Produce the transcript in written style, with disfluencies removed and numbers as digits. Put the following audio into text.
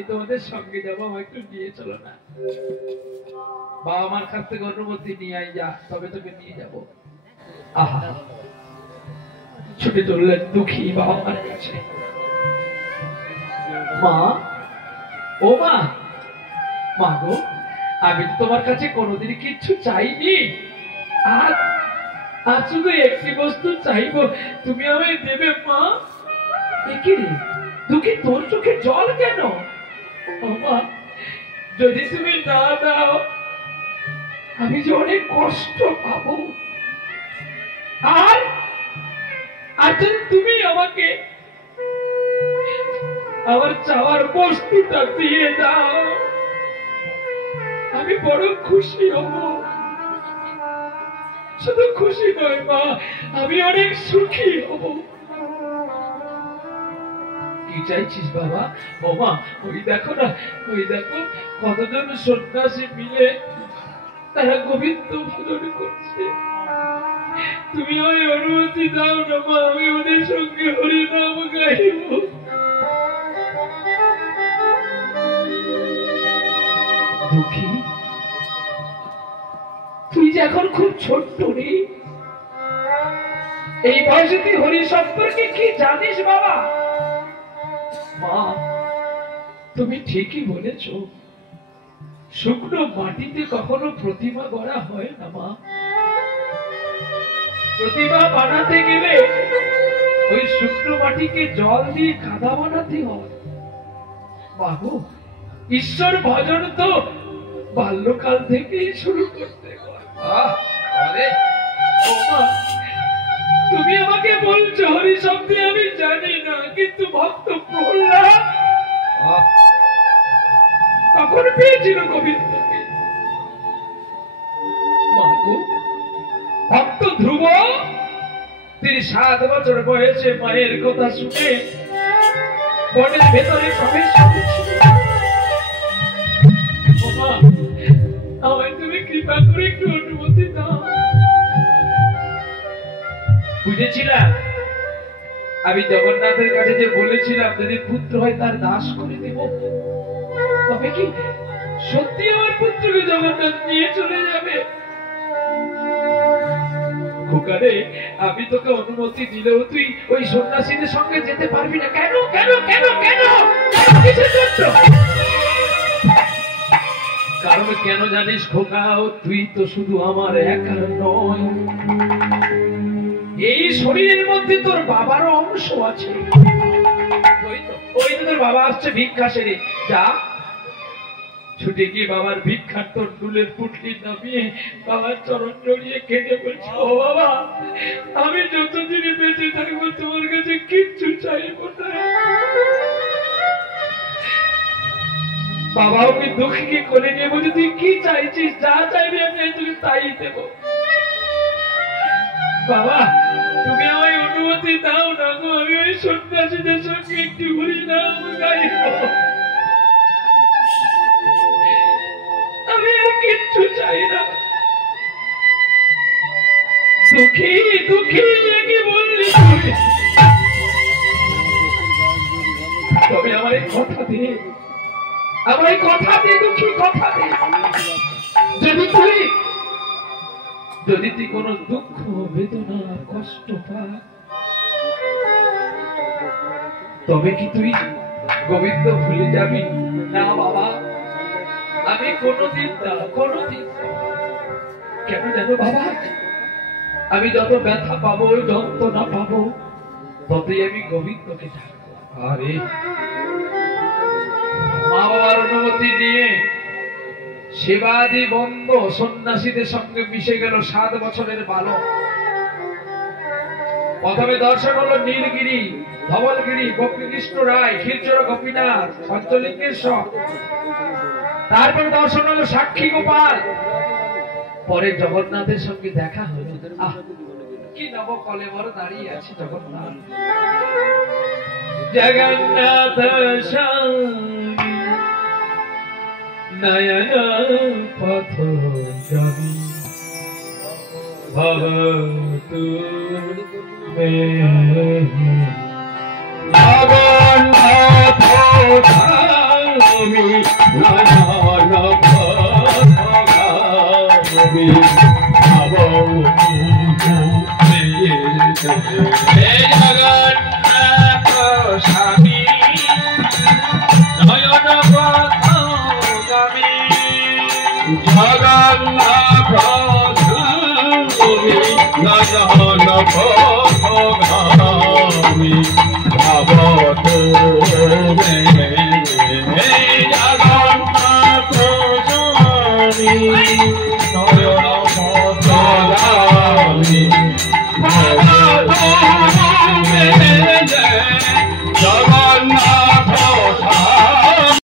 আমি তোমাদের সঙ্গে যাবো, আমার একটু নিয়ে চলো না। বাবা মার কাছ থেকে অনুমতি নিয়ে আই যা, তবে তোকে নিয়ে যাবো। আহা, ছুটে চললেন দুঃখী বাবা মার কাছে। মা, ও মা, মা গো, আমি তো তোমার কাছে কোনোদিন কিচ্ছু চাইনি, আর আর শুধু একটি বস্তু চাইবো, তুমি আমায় দেবে মা। কি দুঃখী, তোর চোখে জল কেন? ও মা, যদি তুমি না দাও আমি যে অনেক কষ্ট পাবো, আর আর যদি তুমি আমাকে আমার চাওয়ার বস্তুটা দিয়ে দাও আমি বড় খুশি হব। শুধু খুশি নয় মা, আমি অনেক সুখী হব। কি চাইছিস বাবা? ও মা, ওই দেখো না, ওই দেখো কতজন সন্ন্যাসী মিলে তারা গোবিন্দ ভজন করছে। তুমি ওই অনুমতি দাও না মা, আমি ওদের সঙ্গে হরিনাম গাইব। দুঃখী, তুই যে এখন খুব ছোট্ট রে, এই বয়সে তুই হরি সম্পর্কে কি জানিস বাবা? মা, তুমি ঠিকই বলেছ, শুকনো মাটিতে কখনো প্রতিমা গড়া হয় না মা। প্রতিমা বানাতে গেলে ওই শুকনো মাটিকে জল দিয়ে কাদা বানাতে হয়। বাবু, ঈশ্বর ভজন তো বাল্যকাল থেকেই শুরু করতে হয়। তুমি আমাকে বলছো হরি শব্দে আমি জানি না, কিন্তু ভক্ত প্রহ্লাদ কখন পেয়েছিল গোবিন্দকে? ভক্ত ধ্রুব, তিনি 7 বছর বয়সে মায়ের কথা শুনে বনের ভেতরে প্রবেশ করেছিল। আমায় তুমি কৃপা করে একটু অনুমতি দাও। বুঝেছিলাম, আমি জগন্নাথের কাছে যে বলেছিলাম যদি পুত্র হয় তার দাস করে দেব, তবে কি সত্যি আমার পুত্রকে জগন্নাথ নিয়ে চলে যাবে? খোকারে, আমি তোকে অনুমতি দিলেও তুই ওই সন্ন্যাসীদের সঙ্গে যেতে পারবি না। কেন কেন কেন কেন? কারণ কেন জানিস খোকা, তুই তো শুধু আমার একার নয়, এই শরীরের মধ্যে তোর বাবারও অংশ আছে। ওই তো তোর বাবা আসছে ভিক্ষা সেরে, যা ছুটে গিয়ে বাবার ভিক্ষার তোর দুলের পুটলি নামিয়ে বাবার চরণ জড়িয়ে কেঁদে বলছে, ও বাবা, আমি যতদিন বেঁচে থাকবো তোমার কাছে কিচ্ছু চাইবো না। বাবা ওকে দুঃখীকে কোলে নিয়ে বলছে, তুই কি চাইছিস? যা চাইবি আমি তোকে তাই দেব। বাবা, তুমি আমায় অনুমতি দাও না গো, আমি ওই সন্ন্যাসীদের সঙ্গে একটু হরিনাম গাইব। আমি আর কিচ্ছু চাই না। দুঃখী দুঃখী কি বললি? তবে আমার এই কথা দিয়ে, আমার এই কথা দিয়ে দুঃখী, কথা দিয়ে, যদি তুই কোনো দুঃখ বেদনা কষ্ট পা, তবে কি তুই গোবিন্দ ভুলে যাবি না? বাবা, আমি কোনোদিন না, কোনোদিন। কেন জানো বাবা, আমি যত ব্যথা পাবো, যন্ত্রণা পাবো, ততই আমি গোবিন্দকে ডাকবো। আরে মা বাবার অনুমতি নিয়ে সেবাদি বন্ধ সন্ন্যাসীদের সঙ্গে মিশে গেল 7 বছরের বালক। প্রথমে দর্শন হলো নীলগিরি, ধবলগিরি, গোপীকৃষ্ণ রায়, ক্ষীরচোর গোপীনাথ, পঞ্চলিঙ্গেশ্বর। তারপর দর্শন হলো সাক্ষী গোপাল। পরে জগন্নাথের সঙ্গে দেখা হলো। কি নবকলে বড় দাঁড়িয়ে আছে জগন্নাথ। জগন্নাথ স্বামী নয়ন পথ যাবি ভবতু মে জগন্নাথ জগন্নাথ স্বামী নয়ন পথগামী জগন্নাথ স্বামী নয়ন পথগামী ভাবত মে জগন্নাথ স্বামী নয়ন পথগামী ভাবত